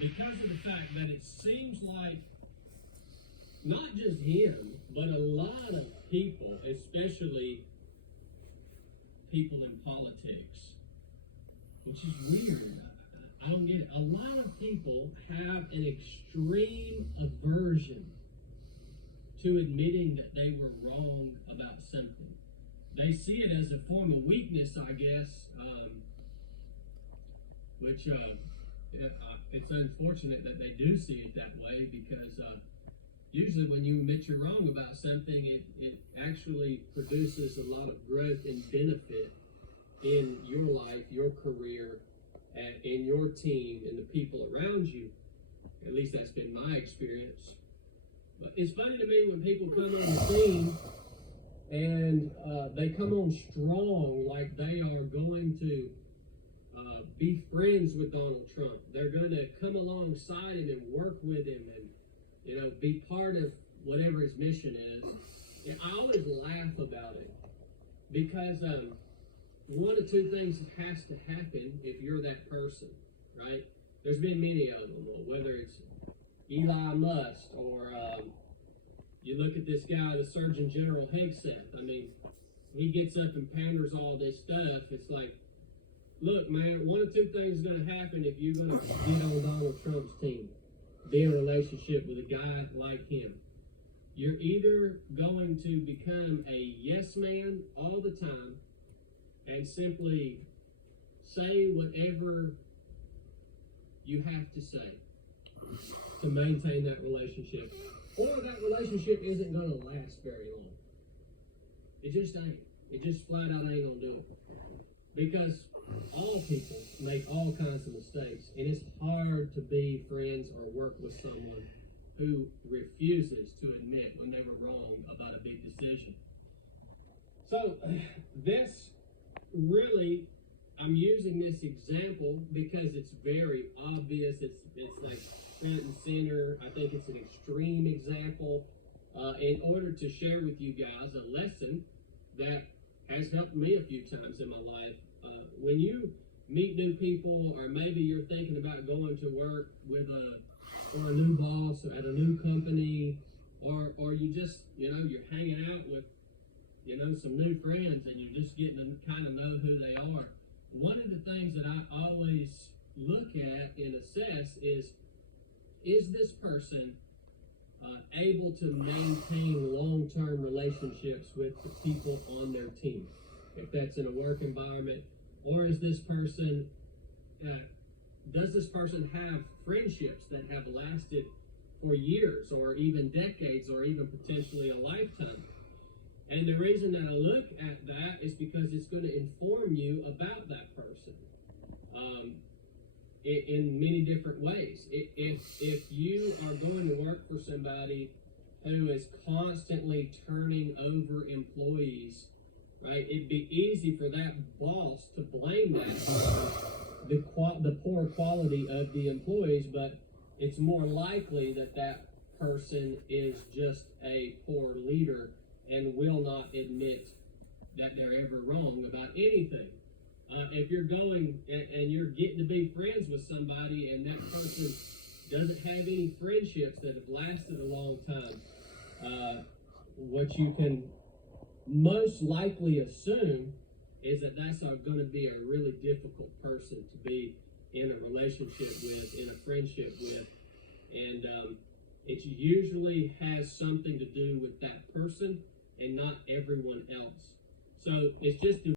because of the fact that it seems like not just him, but a lot of people, especially people in politics, which is weird. I don't get it. A lot of people have an extreme aversion to admitting that they were wrong about something. They see it as a form of weakness, I guess, which it's unfortunate that they do see it that way, because usually when you admit you're wrong about something, it actually produces a lot of growth and benefit in your life, your career, and in your team, and the people around you. At least that's been my experience. But it's funny to me when people come on the scene and they come on strong, like they are going to be friends with Donald Trump. They're going to come alongside him and work with him, and be part of whatever his mission is. And I always laugh about it, because one of two things has to happen if you're that person, right? There's been many of them, whether it's Elon Musk, or you look at this guy, the Surgeon General Hegseth. I mean, he gets up and panders all this stuff. It's like, look, man, one of two things is going to happen if you're going to get on Donald Trump's team, be in a relationship with a guy like him. You're either going to become a yes man all the time and simply say whatever you have to say to maintain that relationship, or that relationship isn't going to last very long. It just ain't. It just flat out ain't going to do it. Because all people make all kinds of mistakes, and it's hard to be friends or work with someone who refuses to admit when they were wrong about a big decision. So this really, I'm using this example because it's very obvious. It's like front and center. I think it's an extreme example in order to share with you guys a lesson that has helped me a few times in my life. When you meet new people, or maybe you're thinking about going to work with for a new boss at a new company, or you just, you're hanging out with, some new friends, and you're just getting to kind of know who they are. One of the things that I always look at and assess is this person able to maintain long-term relationships with the people on their team, if that's in a work environment, or is this person, does this person have friendships that have lasted for years, or even decades, or even potentially a lifetime? And the reason that I look at that is because it's going to inform you about that person in many different ways. If you are going to work for somebody who is constantly turning over employees, right, it'd be easy for that boss to blame that on the poor quality of the employees, but it's more likely that that person is just a poor leader and will not admit that they're ever wrong about anything. If you're going and you're getting to be friends with somebody, and that person doesn't have any friendships that have lasted a long time, what you can most likely assume is that that's going to be a really difficult person to be in a relationship with, in a friendship with, and it usually has something to do with that person and not everyone else. So it's just